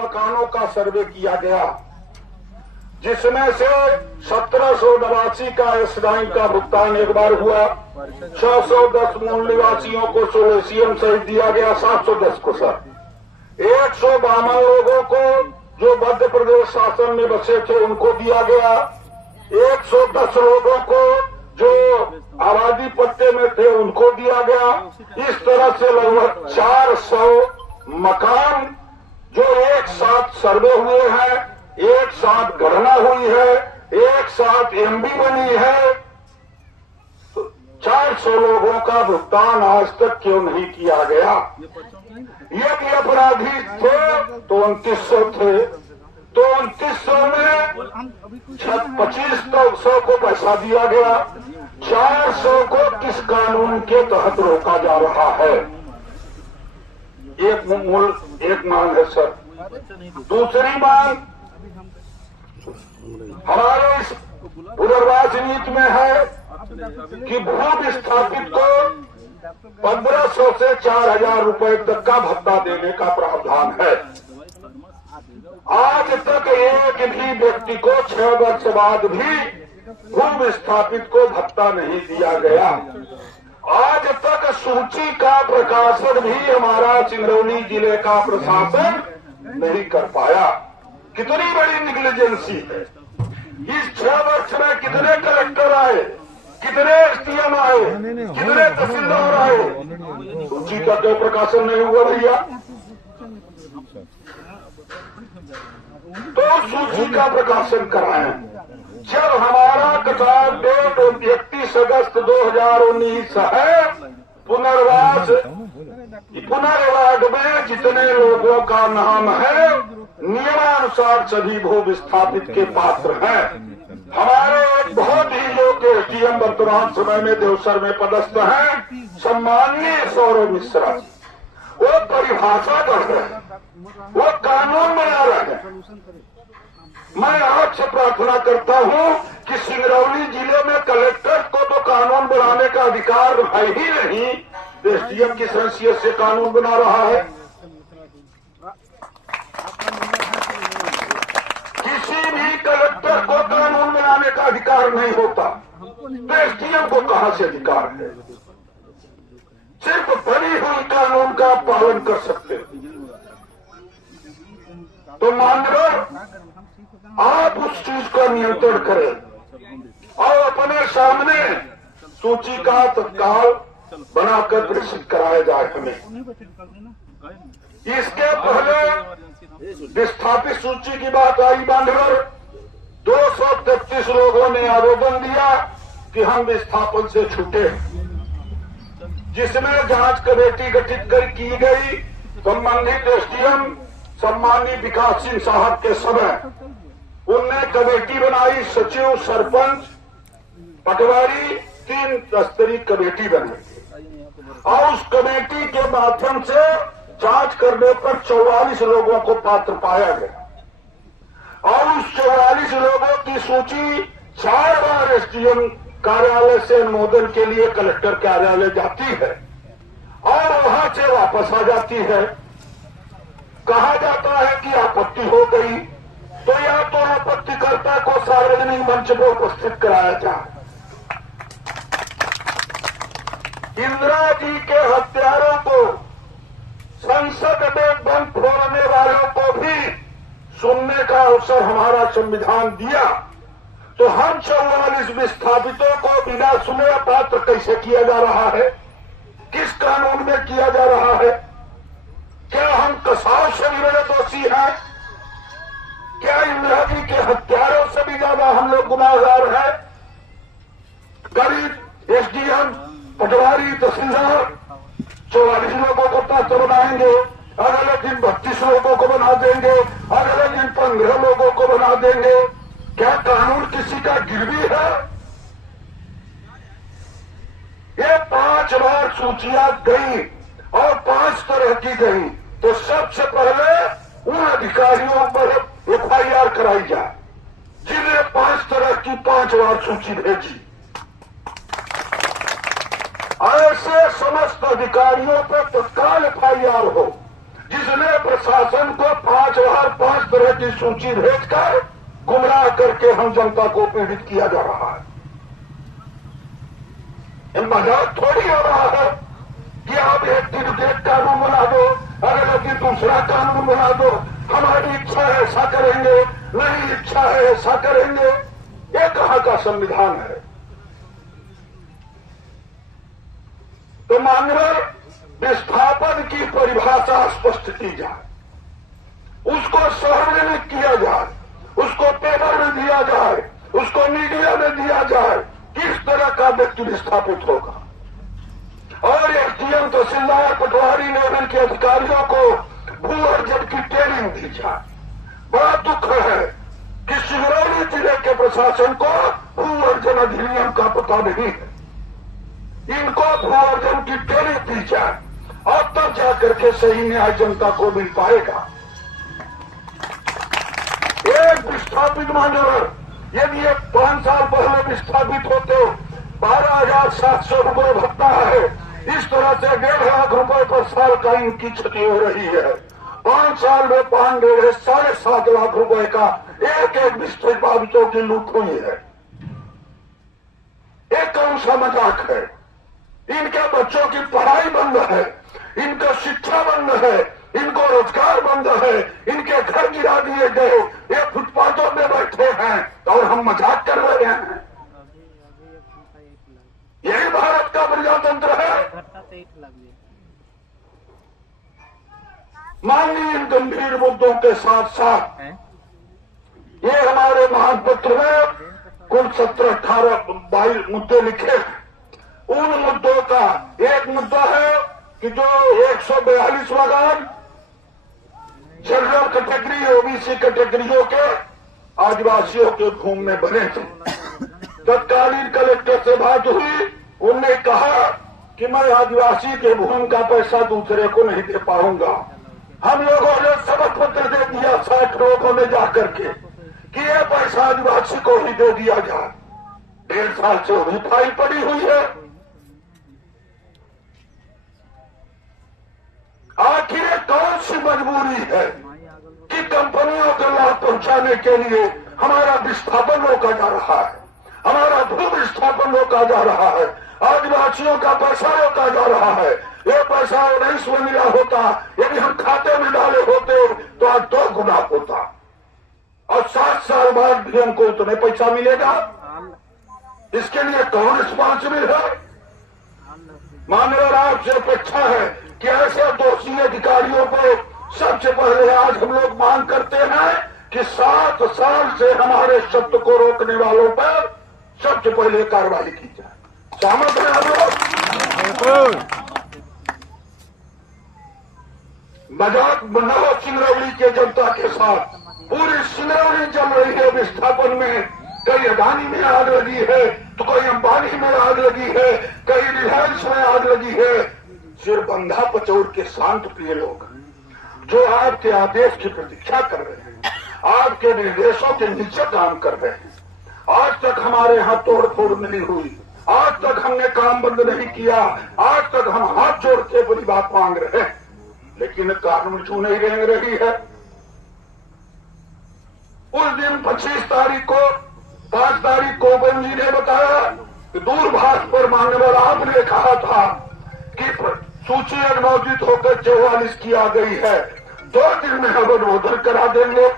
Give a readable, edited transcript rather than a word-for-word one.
मकानों का सर्वे किया गया, जिसमें से 1789 का एसडाइन का भुगतान एक बार हुआ, 610 मूल निवासियों को सोलेसियम सहित दिया गया, 710 को सर, 152 लोगों को जो मध्य प्रदेश शासन में बसे थे उनको दिया गया, 110 लोगों को जो आबादी पट्टे में थे उनको दिया गया। इस तरह से लगभग 400 मकान जो एक साथ सर्वे हुए हैं, एक साथ गणना हुई है, एक साथ एमबी बनी है, तो 400 लोगों का भुगतान आज तक क्यों नहीं किया गया? यदि अपराधी थे तो 2900 थे, तो 2900 में 2500 को पैसा दिया गया, 400 को किस कानून के तहत रोका जा रहा है? एक मांग है सर। दूसरी मांग हमारे इस पुनर्वास नीति में है कि भू विस्थापित को 1500 से 4000 रुपए तक का भत्ता देने का प्रावधान है। आज तक एक भी व्यक्ति को 6 वर्ष बाद भी भू विस्थापित को भत्ता नहीं दिया गया। आज तक सूची का प्रकाशन भी हमारा सिंगरौली जिले का प्रशासन नहीं कर पाया। कितनी बड़ी निग्लिजेंसी है। इस 6 वर्ष में कितने कलेक्टर आए, कितने एसडीएम आए, कितने तहसीलदार आए, सूची का क्यों प्रकाशन नहीं हुआ भैया? तो सूची का प्रकाशन कराएं। जब हमारा कटाव डेट 31 अगस्त 2019 है, पुनर्वास पुनर्वार्ड में जितने लोगों का नाम है नियमानुसार सभी भू विस्थापित के पात्र हैं। हमारे एक बहुत ही लोग एसडीएम वर्तमान समय में देवसर में पदस्थ हैं, सम्माननीय सौरभ मिश्रा, वो परिभाषा कर रहे हैं, वो कानून बना रहे हैं। मैं आपसे प्रार्थना करता हूं कि सिंगरौली जिले में कलेक्टर को तो कानून बनाने का अधिकार है ही नहीं, एसडीएम की हैसियत से कानून बना रहा है। किसी भी कलेक्टर को कानून बनाने का अधिकार नहीं होता, तो एसडीएम को कहां से अधिकार है? सिर्फ बनी हुई कानून का पालन कर सकते हैं। तो माननीय आप उस चीज का नियंत्रण करें और अपने सामने सूची का तत्काल बनाकर प्रेषित कराया जाए हमें। इसके पहले विस्थापित सूची की बात आई बांधवर, 233 लोगों ने आवेदन दिया कि हम विस्थापन से छूटे, जिसमें जांच कमेटी गठित की गई। संबंधित एसडीएम सम्माननीय विकास सिंह साहब के समय उनने कमेटी बनाई, सचिव, सरपंच, पटवारी, 3 स्तरीय कमेटी बनी और उस कमेटी के माध्यम से जांच करने पर 44 लोगों को पात्र पाया गया और उस 44 लोगों की सूची 4 बार एसडीएम कार्यालय से अनुमोदन के लिए कलेक्टर कार्यालय जाती है और वहां से वापस आ जाती है। कहा जाता है कि आपत्ति हो गई, तो या तो आपत्तिकर्ता को सार्वजनिक मंच पर उपस्थित कराया जाए। इंदिरा जी के हत्यारों को, संसद में बम फोड़ने वालों को भी सुनने का अवसर हमारा संविधान दिया, तो हम 44 विस्थापितों को बिना सुने पात्र कैसे किया जा रहा है? किस कानून में किया जा रहा है? क्या हम कसाव से भी बड़े दोषी हैं? क्या इंदिरा जी के हत्यारों से भी ज्यादा हम लोग गुनाहगार हैं? गरीब एसडीएम, पटवारी, तहसीलदार 44 लोगों को पात्र बनाएंगे, अगले दिन 32 लोगों को बना देंगे, अगले दिन 15 लोगों को बना देंगे। क्या कानून किसी का गिरवी है? ये 5 बार सूचियां गई और 5 तरह की गई, तो सबसे पहले उन अधिकारियों पर एफआईआर कराई जाए जिन्हें 5 तरह की 5 बार सूची भेजी। ऐसे समस्त अधिकारियों पर तत्काल एफआईआर हो जिसने प्रशासन को 5 बार तरह की सूची भेजकर गुमराह करके हम जनता को पीड़ित किया जा रहा है। इन मजाक थोड़ी हो रहा है कि आप एक दिन एक कानून बना दो, अगले दिन दूसरा कानून बना दो, हमारी इच्छा है ऐसा करेंगे, नहीं इच्छा है ऐसा करेंगे। ये कहाँ का संविधान है? तो माननीय विस्थापन की परिभाषा स्पष्ट की जाए, उसको सार्वजनिक किया जाए, उसको पेपर में दिया जाए, उसको मीडिया में दिया जाए, किस तरह का व्यक्ति विस्थापित होगा। और एसडीएम तहसीलदार पटवारी लेवल के अधिकारियों को भू अर्जन की ट्रेनिंग दी जाए। बड़ा दुख है कि सिंगरौली जिले के प्रशासन को भू अर्जन अधिनियम का पता नहीं है। इनको भू अर्जन की ट्रेनिंग दी जाए और तब जाकर के सही न्याय जनता को मिल पाएगा। एक विस्थापित मान्यवर यदि 5 साल पहले विस्थापित होते 12,700 रुपये भत्ता है, इस तरह से 1.5 लाख रुपए पर साल का इनकी क्षति हो रही है। 5 साल में 5.5 7.5 लाख रुपए का एक विस्थापितों की लूट हुई है। एक कौन सा मजाक है? इनके बच्चों की पढ़ाई बंद है, इनका शिक्षा बंद है, इनको रोजगार बंद है, इनके घर गिरा दिए गए, ये फुटपाथों में बैठे हैं और हम मजाक कर रहे हैं। यही भारत का प्रजातंत्र है। माननीय इन गंभीर मुद्दों के साथ साथ ये हमारे महान पत्र में कुल 17-18-22 मुद्दे लिखे हैं। उन मुद्दों का एक मुद्दा है कि जो 142 वाहन जनरल कैटेगरी ओबीसी कैटेगरियों के आदिवासियों के भूमि में बने थे। तत्कालीन कलेक्टर से बात हुई, उनने कहा कि मैं आदिवासी के भूमि का पैसा दूसरे को नहीं दे पाऊंगा। हम लोगों ने सबक पत्र दे दिया 60 लोगों में जाकर के कि ये पैसा आदिवासी को ही दे दिया जाए। 1.5 साल से वही फाइल पड़ी हुई है। आखिर कौन सी मजबूरी है कि कंपनियों को लाभ पहुंचाने के लिए हमारा विस्थापन रोका जा रहा है, हमारा भू विस्थापन रोका जा रहा है, आदिवासियों का पैसा रोका जा रहा है। ये पैसा 19 में मिला होता, यदि हम खाते में डाले होते तो आज 2 गुना होता और 7 साल बाद भी हमको उतने पैसा मिलेगा। इसके लिए कौन रिस्पॉन्सिबल है? माननीय आपसे अपेक्षा है कि ऐसे दोषी अधिकारियों को सबसे पहले आज हम लोग मांग करते हैं कि 7 साल से हमारे शब्द को रोकने वालों पर सबसे पहले कार्रवाई की जाए। सहमत हैं आप लोग? मजाक न हो सिंगरौली के जनता के साथ। पूरी सिंगरौली जल रही है विस्थापन में। कई अडानी में आग लगी है, तो कोई अंबानी में आग लगी है, कई रिलायंस में आग लगी है। सिर्फ बंधा पचौर के शांत प्रिय लोग जो आपके आदेश की प्रतीक्षा कर रहे हैं, आपके निर्देशों के नीचे काम कर रहे हैं। आज तक हमारे यहाँ तोड़ फोड़ नहीं हुई, आज तक हमने काम बंद नहीं किया, आज तक हम हाथ जोड़ के बड़ी बात मांग रहे हैं, लेकिन कानून क्यों नहीं रेंग रही है? उस दिन 25 तारीख को 5 तारीख को बहन जी ने बताया कि दूरभाष पर मान्यवर आपने कहा था कि सूची अनुमोदित होकर 44 की आ गई है, 2 दिन में हम अनुमोदन करा देंगे।